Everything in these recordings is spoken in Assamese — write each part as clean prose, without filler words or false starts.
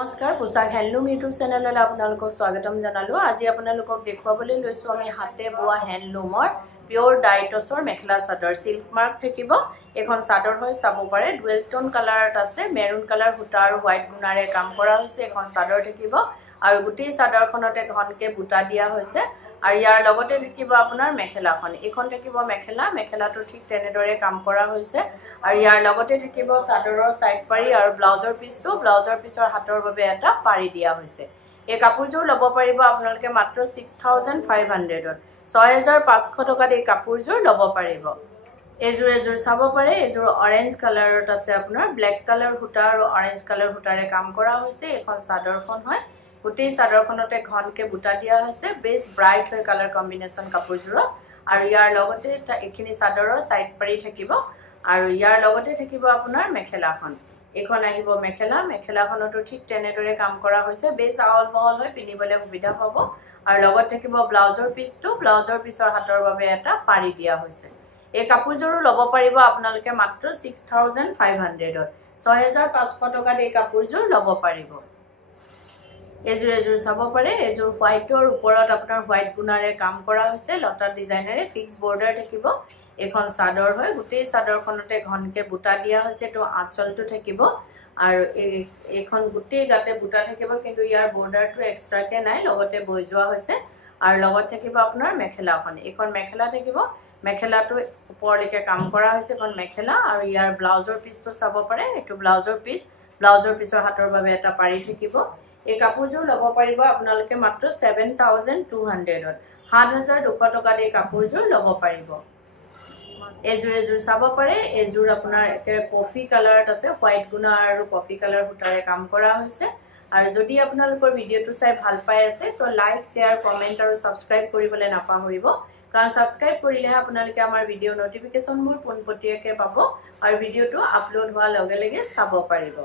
নমস্কাৰ পোছাক হেণ্ডলুম ইউটিউব চেনেললৈ আপোনালোকক স্বাগতম জনালো। আজি আপোনালোকক দেখুৱাবলৈ লৈছো আমি হাতে বোৱা হেণ্ডলুমৰ pure ডাইটছৰ mekhela chador silk mark থাকিব। এখন চাদৰ হয় চাব পাৰে ডুৱেল টোন কালাৰত আছে, মেৰুন কালাৰ সূতা আৰু হোৱাইট গুণাৰে কাম কৰা হৈছে। এখন চাদৰ থাকিব আৰু গোটেই চাদৰখনতে ঘনকে বুটা দিয়া হৈছে আৰু ইয়াৰ লগতে থাকিব আপোনাৰ মেখেলাখন। এখন থাকিব মেখেলাটো ঠিক তেনেদৰে কাম কৰা হৈছে আৰু ইয়াৰ লগতে থাকিব চাদৰৰ সাইড পাৰি আৰু ব্লাউজৰ পিছৰ হাতৰ বাবে এটা পাৰি দিয়া হৈছে। এই কাপোৰযোৰ ল'ব পাৰিব আপোনালোকে মাত্ৰ 6500ত। 6500 টকাত এই কাপোৰযোৰ ল'ব পাৰিব। এযোৰ চাব পাৰে, এযোৰ অৰেঞ্জ কালাৰত আছে, আপোনাৰ ব্লেক কালাৰ সূতা আৰু অৰেঞ্জ কালাৰ সূতাৰে কাম কৰা হৈছে। এখন চাদৰখন হয়, গোটেই চাদৰখনতে ঘনকে বুটা দিয়া হৈছে। বেছ ব্ৰাইট হয় কালাৰ কম্বিনেশ্যন কাপোৰযোৰৰ আৰু ইয়াৰ লগতে এইখিনি চাদৰৰ সাইড পাৰি থাকিব আৰু ইয়াৰ লগতে থাকিব আপোনাৰ মেখেলাখন। এখন আহিব মেখেলাখনতো ঠিক তেনেদৰে কাম কৰা হৈছে। বেছ আহল বহল হয়, পিন্ধিবলৈ সুবিধা পাব আৰু লগত থাকিব ব্লাউজৰ পিছৰ হাতৰ বাবে এটা পাৰি দিয়া হৈছে। এই কাপোৰযোৰো ল'ব পাৰিব আপোনালোকে মাত্ৰ 6500ত। 6500 টকাত এই কাপোৰযোৰ ল'ব পাৰিব। এযোৰ চাব পাৰে, এযোৰ হোৱাইটৰ ওপৰত আপোনাৰ হোৱাইট গুণাৰে কাম কৰা হৈছে, লতা ডিজাইনেৰে ফিক্স বৰ্ডাৰ থাকিব। এখন চাদৰ হয়, গোটেই চাদৰখনতে ঘনকে বুটা দিয়া হৈছে। তো আঁচলটো থাকিব আৰু এইখন গোটেই গাতে বুটা থাকিব, কিন্তু ইয়াৰ বৰ্ডাৰটো এক্সট্ৰাকে নাই, লগতে বৈ যোৱা হৈছে আৰু লগত থাকিব আপোনাৰ মেখেলাখন। এইখন মেখেলা থাকিব, মেখেলাটো ওপৰলৈকে কাম কৰা হৈছে। এখন মেখেলা আৰু ইয়াৰ ব্লাউজৰ পিছটো চাব পাৰে, এইটো ব্লাউজৰ পিছৰ হাতৰ বাবে এটা পাৰি থাকিব। এই কাপোৰযোৰ ল'ব পাৰিব আপোনালোকে মাত্ৰ 7200ত। 7200 টকাত এই কাপোৰযোৰ ল'ব পাৰিব। এযোৰ চাব পাৰে, এযোৰ আপোনাৰ কফি কালাৰত আছে, হোৱাইট গুণা আৰু কফি কালাৰ সূতাৰে কাম কৰা হৈছে। আৰু যদি আপোনালোকৰ ভিডিঅ'টো চাই ভাল পাই আছে তো লাইক, শ্বেয়াৰ, কমেণ্ট আৰু ছাবস্ক্ৰাইব কৰিবলৈ নাপাহৰিব, কাৰণ ছাবস্ক্ৰাইব কৰিলেহে আপোনালোকে আমাৰ ভিডিঅ' নটিফিকেশ্যনবোৰ পোনপটীয়াকৈ পাব আৰু ভিডিঅ'টো আপলোড হোৱাৰ লগে লগে চাব পাৰিব।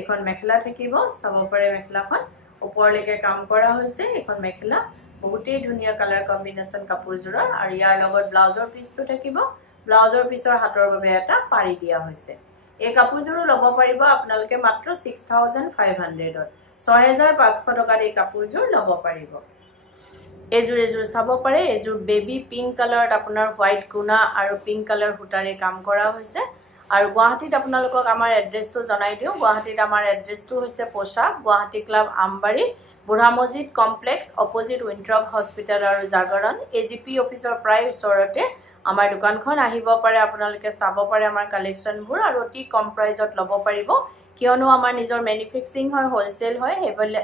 এখন মেখেলা থাকিব, চাব পাৰে মেখেলাখন ওপৰলৈকে কাম কৰা হৈছে। এখন মেখেলা বহুতেই ধুনীয়া কালাৰ কম্বিনেশ্যন কাপোৰযোৰৰ আৰু ইয়াৰ লগত ব্লাউজৰ পিছটো থাকিব, ব্লাউজৰ পিছৰ হাতৰ বাবে এটা পাৰি দিয়া হৈছে। এই কাপোৰযোৰো ল'ব পাৰিব আপোনালোকে মাত্ৰ 6500ত। 6500 টকাত এই কাপোৰযোৰ ল'ব পাৰিব। এযোৰ চাব পাৰে, এযোৰ বেবী পিংক কালাৰত আপোনাৰ হোৱাইট গুণা আৰু পিংক কালাৰ সূতাৰে কাম কৰা হৈছে। আৰু গুৱাহাটীত আপোনালোকক আমাৰ এড্ৰেছটো জনাই দিওঁ। গুৱাহাটীত আমাৰ এড্ৰেছটো হৈছে পোছাক গুৱাহাটী ক্লাব আমবাৰী, বুঢ়া মছজিদ কমপ্লেক্স, অপজিট উইণ্ট্ৰপ হস্পিটেল আৰু জাগৰণ AGP অফিচৰ প্ৰায় ওচৰতে আমাৰ দোকানখন। আহিব পাৰে আপোনালোকে, চাব পাৰে আমাৰ কালেকশ্যনবোৰ আৰু অতি কম প্ৰাইজত ল'ব পাৰিব, কিয়নো আমাৰ নিজৰ মেনুফেকচাৰিং হয়, হোলচেল হয়,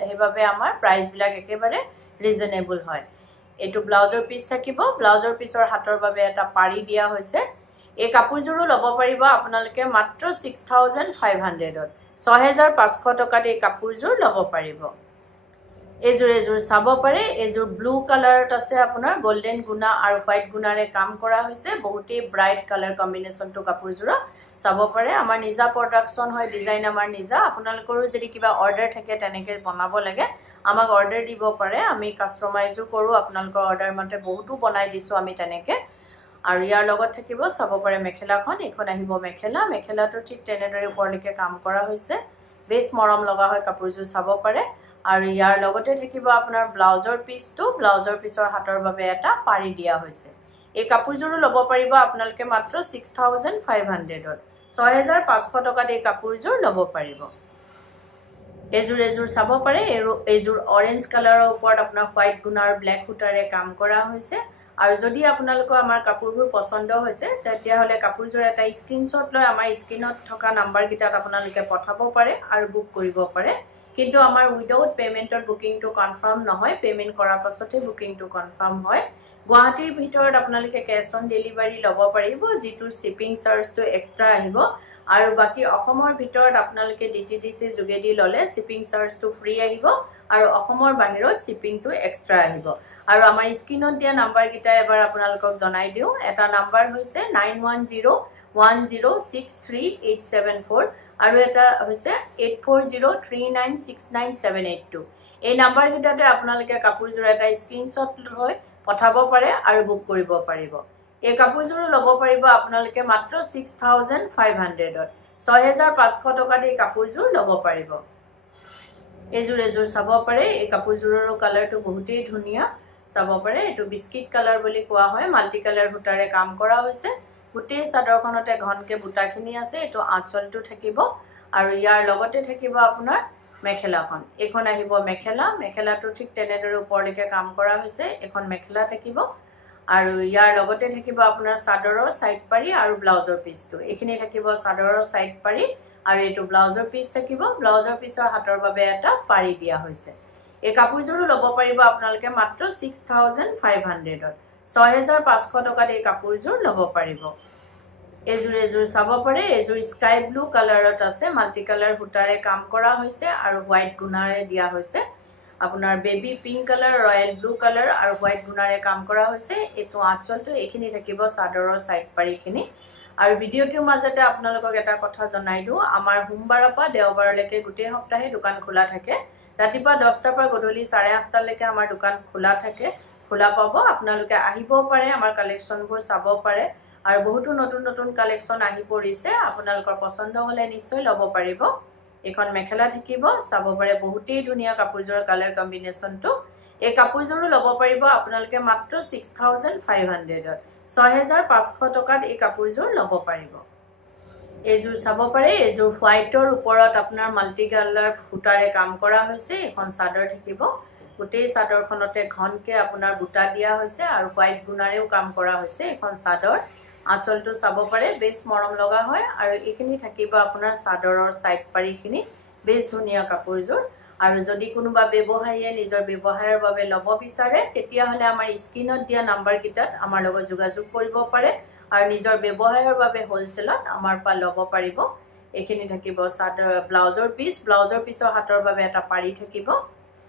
সেইবাবে আমাৰ প্ৰাইচবিলাক একেবাৰে ৰিজনেবল হয়। এইটো ব্লাউজৰ পিছ থাকিব, ব্লাউজৰ পিছৰ হাতৰ বাবে এটা পাৰি দিয়া হৈছে। এই কাপোৰযোৰো ল'ব পাৰিব আপোনালোকে মাত্ৰ 6500ত। 6500 টকাত এই কাপোৰযোৰ ল'ব পাৰিব। এযোৰ চাব পাৰে, এযোৰ ব্লু কালাৰত আছে, আপোনাৰ গল্ডেন গুণা আৰু হোৱাইট গুণাৰে কাম কৰা হৈছে। বহুতেই ব্ৰাইট কালাৰ কম্বিনেশ্যনটো কাপোৰযোৰত চাব পাৰে। আমাৰ নিজা প্ৰডাকশ্যন হয়, ডিজাইন আমাৰ নিজা। আপোনালোকৰো যদি কিবা অৰ্ডাৰ থাকে তেনেকৈ বনাব লাগে আমাক অৰ্ডাৰ দিব পাৰে, আমি কাষ্টমাইজো কৰোঁ। আপোনালোকৰ অৰ্ডাৰ মতে বহুতো বনাই দিছোঁ আমি তেনেকৈ। আৰু ইয়াৰ লগত থাকিব, চাব পাৰে মেখেলাখন। এইখন আহিব মেখেলাটো ঠিক তেনেদৰে ওপৰলৈকে কাম কৰা হৈছে। বেছ মৰম লগা হয় কাপোৰযোৰ, চাব পাৰে। আৰু ইয়াৰ লগতে থাকিব আপোনাৰ ব্লাউজৰ পিছৰ হাতৰ বাবে এটা পাৰি দিয়া হৈছে। এই কাপোৰযোৰো ল'ব পাৰিব আপোনালোকে মাত্ৰ 6500ত। 6500 টকাত এই কাপোৰযোৰ ল'ব পাৰিব। এযোৰ চাব পাৰে, এইযোৰ অৰেঞ্জ কালাৰৰ ওপৰত আপোনাৰ হোৱাইট গুণা আৰু ব্লেক সূতাৰে কাম কৰা হৈছে। আৰু যদি আপোনালোকৰ আমাৰ কাপোৰবোৰ পচন্দ হৈছে তেতিয়াহ'লে কাপোৰযোৰ এটা স্ক্ৰীনশ্বট লৈ আমাৰ স্ক্ৰীনত থকা নাম্বাৰকেইটাত আপোনালোকে পঠাব পাৰে আৰু বুক কৰিব পাৰে। কিন্তু আমাৰ উইদাউট পে'মেণ্টত বুকিংটো কনফাৰ্ম নহয়, পে'মেণ্ট কৰাৰ পাছতহে বুকিংটো কনফাৰ্ম হয়। গুৱাহাটীৰ ভিতৰত আপোনালোকে কেছ অন ডেলিভাৰী ল'ব পাৰিব, যিটোৰ শ্বিপিং চাৰ্জটো এক্সট্ৰা আহিব। আৰু বাকী অসমৰ ভিতৰত আপোনালোকে DTDC যোগেদি ল'লে শ্বিপিং চাৰ্জটো ফ্ৰী আহিব আৰু অসমৰ বাহিৰত শ্বিপিংটো এক্সট্ৰা আহিব। আৰু আমাৰ স্ক্ৰীনত দিয়া নাম্বাৰকেইটা এবাৰ আপোনালোকক জনাই দিওঁ। এটা নাম্বাৰ হৈছে 9101063874 আৰু এটা হৈছে 8403969782। এই নাম্বাৰকেইটাতে আপোনালোকে কাপোৰযোৰ এটা স্ক্ৰীনশ্বট লৈ পঠাব পাৰে আৰু বুক কৰিব পাৰিব। এই কাপোৰযোৰো ল'ব পাৰিব আপোনালোকে মাত্ৰ 6500ত। 6500 টকাত এই কাপোৰযোৰ ল'ব পাৰিব। এজোৰ চাব পাৰে এই কাপোৰজোৰৰ কালাৰটো বহুতেই ধুনীয়া চাব পাৰে এটো বিস্কিট কালাৰ বুলি কোৱা হয় মাল্টি কালাৰ বুটাৰে কাম কৰা হৈছে গোটেই চাদৰখনতে ঘনকে বুটাখিনি আছে এটো আঁচলটো থাকিব আৰু ইয়াৰ লগতে থাকিব আপোনাৰ মেখেলাখন এখন আহিব মেখেলাটো ঠিক তেনেদৰে ওপৰলৈকে কাম কৰা হৈছে এখন মেখেলা থাকিব আৰু ইয়াৰ লগতে থাকিব আপোনাৰ চাদৰৰ সাইড পাৰি আৰু ব্লাউজৰ পিছটো এখিনি থাকিব চাদৰৰ সাইড পাৰি আৰু এটো ব্লাউজৰ পিছ থাকিব ব্লাউজৰ পিছৰ হাতৰ বাবে এটা পাৰি দিয়া হৈছে এই কাপোৰজোৰো লব পাৰিব আপোনালোকে মাত্ৰ 6500 6500 টকাত এই কাপোৰজোৰ লব পাৰিব এজোৰ চাব পাৰে এজোৰ স্কাই ব্লু কালাৰত আছে মাল্টি কালাৰ বুটাৰে কাম কৰা হৈছে আৰু হোৱাইট গুণাৰে দিয়া হৈছে আপোনাৰ baby pink colour royal blue colour আৰু হোৱাইট গুণাৰে কাম কৰা হৈছে এটো আঁচলটো এখিনি থাকিব চাদৰৰ সাইড পাৰিখিনি আৰু ভিডিওটোৰ মাজতে আপোনালোকক এটা কথা জনাই দিও আমাৰ সোমবাৰৰ পৰা দেওবাৰলৈকে গোটেই সপ্তাহে দোকান খোলা থাকে ৰাতিপুৱা 10টাৰ পৰা গধূলি 8:30 লৈকে আমাৰ দোকান খোলা থাকে খোলা পাব আপোনালোকে আহিব পাৰে আমাৰ কালেকচনবোৰ চাব পাৰে আৰু বহুতো নতুন কালেকচন আহি পৰিছে আপোনালোকৰ পছন্দ হলে নিশ্চয় লব পাৰিব এখন মেখেলা থাকিব চাব পাৰে বহুতেই ধুনীয়া কাপোৰজোৰৰ কালাৰ কম্বিনেশনটো এই কাপোৰজোৰো লব পাৰিব আপোনালোকে মাত্ৰ 6500 6500 টকাত এই কাপোৰজোৰ লব পাৰিব এজোৰ চাব পাৰে এজোৰ হোৱাইটৰ ওপৰত আপোনাৰ মাল্টি কালাৰ ফুটাৰে কাম কৰা হৈছে এখন চাদৰ থাকিব গোটেই চাদৰখনতে ঘনকে আপোনাৰ বুটা দিয়া হৈছে আৰু হোৱাইট গুণাৰেও কাম কৰা হৈছে এখন চাদৰ আঁচলটো চাব পাৰে বেছ মৰম লগা হয় আৰু এখিনি থাকিব আপোনাৰ চাদৰৰ সাইড পাৰিখিনি বেছ ধুনীয়া কাপোৰজোৰ আৰু যদি কোনোবা ব্যৱসায়ীয়ে নিজৰ ব্যৱসায়ৰ বাবে লব বিচাৰে তেতিয়া হলে আমাৰ স্ক্ৰিনত দিয়া নাম্বাৰ কিটাত আমাৰ লগত যোগাযোগ কৰিব পাৰে আৰু নিজৰ ব্যৱসায়ৰ বাবে হোলসেলত আমাৰ পৰা লব পাৰিব এখিনি থাকিব চাদৰ ব্লাউজৰ পিছৰ হাতৰ বাবে এটা পাৰি থাকিব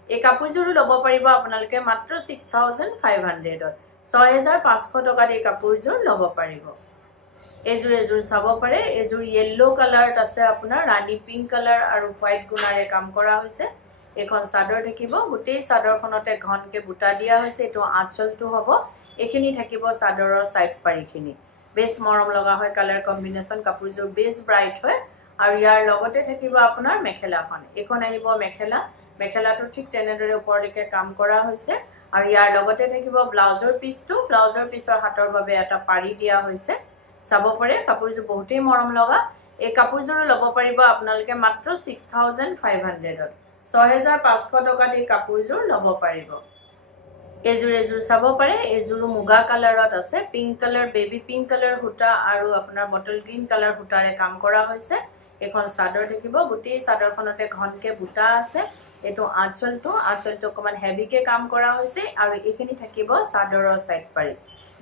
এই কাপোৰজোৰো লব পাৰিব আপোনালোকে মাত্ৰ 6500 6500 টকাত এই কাপোৰজোৰ লব পাৰিব এজোৰ চাব পাৰে এজোৰ ইয়েলো কালাৰত আছে আপোনাৰ ৰাণী পিংক কালাৰ আৰু হোৱাইট গুণাৰে কাম কৰা হৈছে এখন চাদৰ থাকিব গোটেই চাদৰখনতে ঘনকে বুটা দিয়া হৈছে এটো আঁচলটো হ'ব এখিনি থাকিব চাদৰৰ সাইড পাৰিখিনি বেছ মৰম লগা হয় কালাৰ কম্বিনেশন কাপোৰজোৰ বেছ ব্ৰাইট হয় আৰু ইয়াৰ লগতে থাকিব আপোনাৰ মেখেলাখন এখন আহিব মেখেলাটো ঠিক তেনেদৰে ওপৰলৈকে কাম কৰা হৈছে আৰু ইয়াৰ লগতে থাকিব ব্লাউজৰ পিছৰ হাতৰ বাবে এটা পাৰি দিয়া হৈছে চাব পাৰে কাপোৰজোৰ বহুতেই মৰম লগা এই কাপোৰজোৰো লব পাৰিব আপোনালোকে মাত্ৰ 6500 6500 টকাত এই কাপোৰজোৰ লব পাৰিব এজোৰ চাব পাৰে এজোৰ মুগা কালাৰত আছে pink colour baby pink colour হুটা আৰু আপোনাৰ বটল গ্ৰীন কালাৰ হুটাৰে কাম কৰা হৈছে এখন চাদৰ থাকিব গোটেই চাদৰখনতে ঘনকে বুটা আছে এটো আঁচলটো অকমান হেভিকে কাম কৰা হৈছে আৰু এখিনি থাকিব চাদৰৰ সাইড পাৰি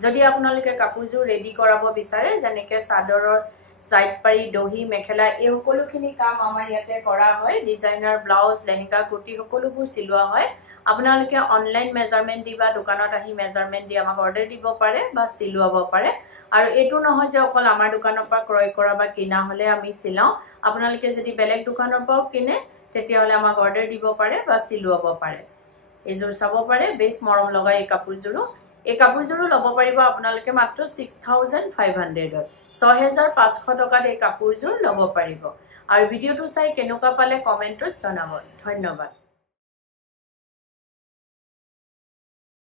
যদি আপোনালোকে কাপোৰজোৰ ৰেডি কৰাব বিচাৰে যেনেকে চাদৰৰ সাইড পাৰি দহি মেখেলা এই সকলোখিনি কাম আমাৰ ইয়াতে কৰা হয় ডিজাইনাৰ ব্লাউজ লেহেঙ্গা কুৰ্তি সকলোবোৰ সিলোৱা হয় আপোনালোকে অনলাইন মেজাৰমেন্ট দিবা দোকানত আহি মেজাৰমেন্ট দি আমাক অৰ্ডাৰ দিব পাৰে বা সিলোৱাব পাৰে আৰু এটো নহয় যে অকল আমাৰ দোকানৰ পৰা ক্ৰয় কৰা বা কিনা হলে আমি সিলাও আপোনালোকে যদি বেলেগ দোকানৰ পৰা কিনে তেতিয়া হলে আমাক অৰ্ডাৰ দিব পাৰে বা সিলোৱাব পাৰে এজোৰ চাব পাৰে বেছ মৰম লগা এই কাপোৰজোৰো লব পাৰিব আপোনালোকে মাত্ৰ 6500 6500 টকাত এই কাপোৰজোৰ লব পাৰিব আৰু ভিডিওটো চাই কেনেকুৱা পালে কমেন্টত জনাব ধন্যবাদ